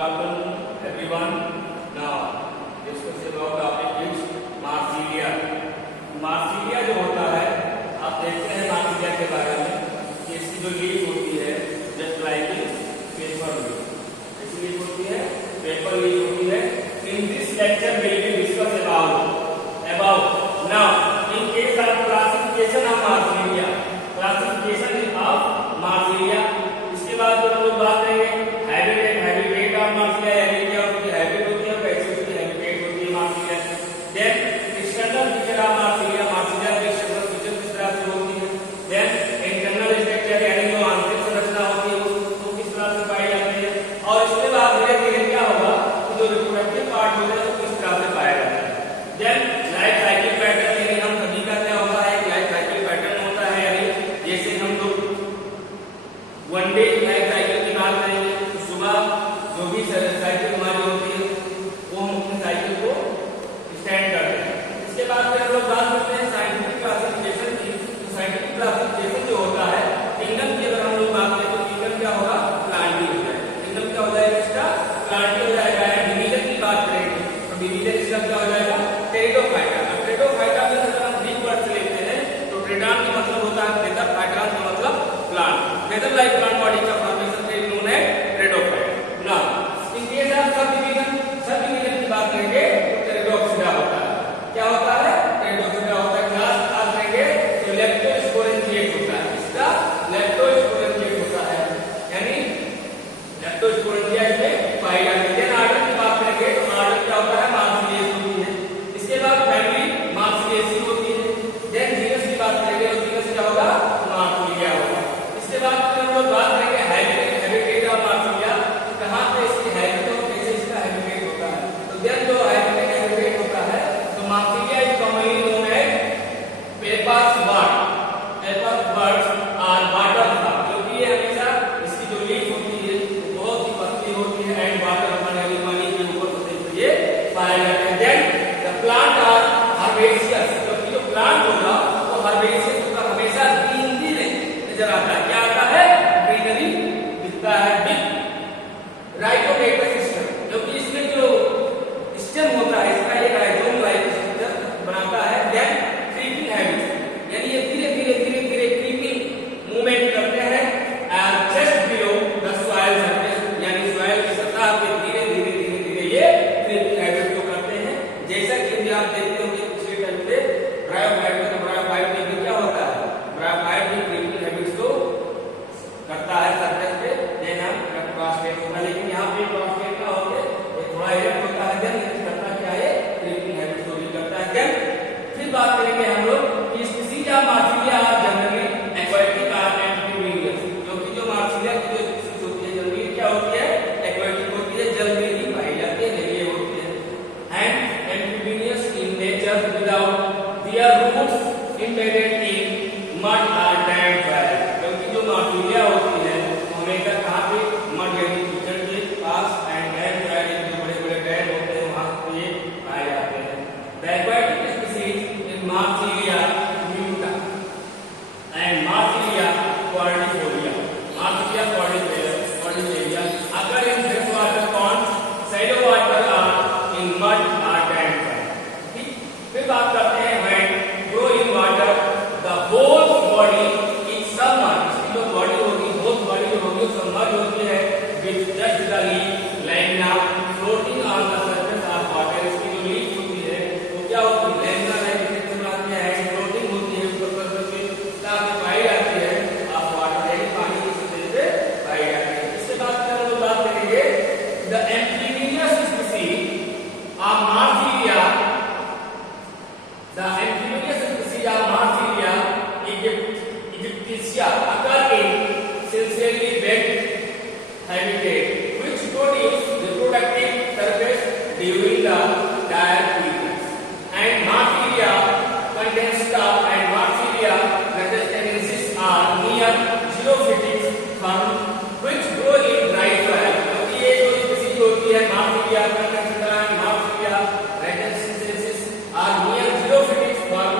afternoon, everyone. Now, discuss about topic is Marsilea. Marsilea जो होता है, आप देखते हैं मार्सिलिया के बारे में कि इसकी जो लीफ होती है जस्ट लाइक पेपर लीफ, ऐसी लीफ होती है, पेपर लीफ होती है. In this lecture will be discuss about now in case of classification of Marsilea, classification of Marsilea. इसके बाद जो हम लोग बात करेंगे हैबिटेट ऑफ मार्सिलिया, यानी क्या होती है हैबिट होती है, कैसे उसकी हैबिटेट होती है Marsilea. Then external feature of Marsilea, Marsilea के एक्सटर्नल फीचर किस तरह से होती है. देन इंटरनल स्ट्रक्चर यानी जो आंतरिक संरचना होती है वो किस तरह से पाई जाती है. और इसके बाद धीरे धीरे क्या होगा कि जो रिप्रोडक्टिव पार्ट होता है वो किस तरह से पाया जाता है. देन लाइफ साइकिल पैटर्न, यानी हम सभी का क्या होता है लाइफ साइकिल पैटर्न होता है, यानी जैसे हम लोग वन डे लाइफ साइकिल की बात करेंगे तो सुबह जो भी साइकिल हमारी होती है वो हम अपनी साइकिल को स्टैंड करते हैं. इसके बाद फिर हम लोग बात करते हैं साइंटिफिक क्लासिफिकेशन की. तो साइंटिफिक क्लासिफिकेशन जो होता है किंगडम की, अगर हम लोग बात करें तो किंगडम क्या होगा प्लांटी हो जाएगा. किंगडम क्या हो जाएगा इसका प्लांटी हो जाएगा. डिवीजन की बात करेंगे तो डिवीजन इसका क्या हो जाएगा टेरिडोफाइटा. टेरिडोफाइटा में अगर हम ग्रीक वर्ड से लेते हैं तो टेरान का मतलब होता है फेदर, फाइटान का मतलब plant. Feather like plant body का formation is known as pteridophyta. Now in case of subdivision की बात करेंगे तो टेरिडोफाइटा होता है. क्या होता है टेरिडोफाइटा होता है. क्लास बात करेंगे तो लेप्टोस्पोरेंजिएट होता है. इसका लेप्टोस्पोरेंजिएट होता है, यानी लेप्टोस्पोरेंजिएट में पाई जाती है. आर्डर की बात करेंगे तो आर्डर क्या होता है मार्सिलियस होती है. इसके बाद फैमिली मार्सिलियेसी होती है. देन जीनस की बात करेंगे तो जीनस क्या होगा मार्सिलिया होगा. इसके बाद फिर हम लोग बात करेंगे हैबिटेट ऑफ मार्सिलिया, कहां पे इसकी हैबिट और कैसे इसका हैबिटेट होता है. तो देन जो हैबिटेट होता है तो Marsilea is commonly known as peppers bird. Peppers birds are water flower, क्योंकि ये हमेशा इसकी जो लीफ होती है वो बहुत ही पतली होती है एंड वाटर यानी पानी के ऊपर होते हुए ये पाए जाते हैं. Then the plant are herbaceous, क्योंकि जो प्लांट होगा वो हर्बेशियस होगा, हमेशा ग्रीनरी नजर आता है. क्या आता है ग्रीनरी दिखता है. बिग राइजोमेटस सिस्टम, क्योंकि इसमें जो स्टेम होता है इसका एक राइजोम लाइक स्ट्रक्चर बनाता है. देन क्रीपिंग हैबिट, यानी ये धीरे धीरे क्रीपिंग मूवमेंट करते हैं just below the soil surface, यानी सॉइल की सतह पे धीरे धीरे ये क्रीपिंग हैबिट को करते हैं. जैसा कि आप देखते होंगे पिछले टाइम पे ब्रायोफाइट में, तो ब्रायोफाइट में भी क्या होता है ब्रायोफाइट भी क्रीपिंग हैबिट्स को करता है सरफेस पे. देन हम क्रॉसटेट होता है, लेकिन यहाँ पे क्रॉसटेट क्या होते हैं ये थोड़ा इरेक्ट होता है. देन करता क्या है क्रीपिंग हैबिट्स को भी करता है. देन फिर बात करेंगे हम लोग कि species of Marsilea are generally aquatic और एम्फीबियस, क्योंकि जो मार्सिलिया की जो स्पीशीज होती है जनरली क्या होती है एक्वाटिक होती है, जल में ही पाई जाती है, जलीय होती है. And amphibious in nature without their roots embedded in mud और डैम सोइल, क्योंकि जो मार्सिलिया होती है वो हमेशा कहां पे मड यानी कीचड़ के पास एंड डैम सोइल जो बड़े बड़े डैम होते हैं वहां पे पाए जाते हैं. The aquatic species in Marsilia muta and Marsilia cordifolia. Marsilia cordifolia occur in freshwater ponds, shallow water or in mud or dam soil. ठीक. फिर बात करते हैं when grow in water, the whole body is submerged. इसकी जो body होगी whole body जो होगी submerged होती है with just the leaf lamina floating on the surface of water. इसकी जो लीफ होती है वो क्या होती है लैमिना लाइक स्ट्रक्चर बनाती है, फ्लोटिंग होती है ऊपर सरफेस पे ताकि पाई जाती है ऑफ वाटर, यानी पानी की सतह पे पाई जाती है. इसके बाद फिर हम लोग बात करेंगे the amphibious species of Marsilea. The amphibious species of Marsilea aegyptiaca occur in sincerely wet habitat which produce reproductive surface during the dire periods. And Marsilia condensa and Marsilia resistensis are near xerophytic form which grow in dry soil. क्योंकि ये जो species होती है Marsilia condensa and Marsilia resistensis are near xerophytic form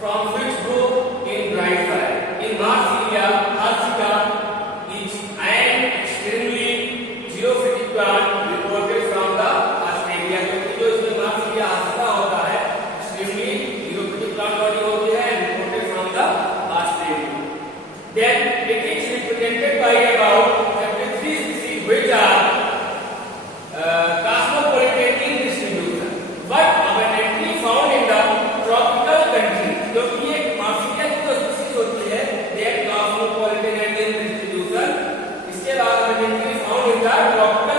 from which grow in dry soil. In Marsilia, Marsilia is an extremely xerophytic which are cosmopolitan in distribution but abundantly found in the tropical countries. क्योंकि ये मार्सिडिया की जो species होती है they are cosmopolitan and in distribution. इसके बाद abundantly found in the tropical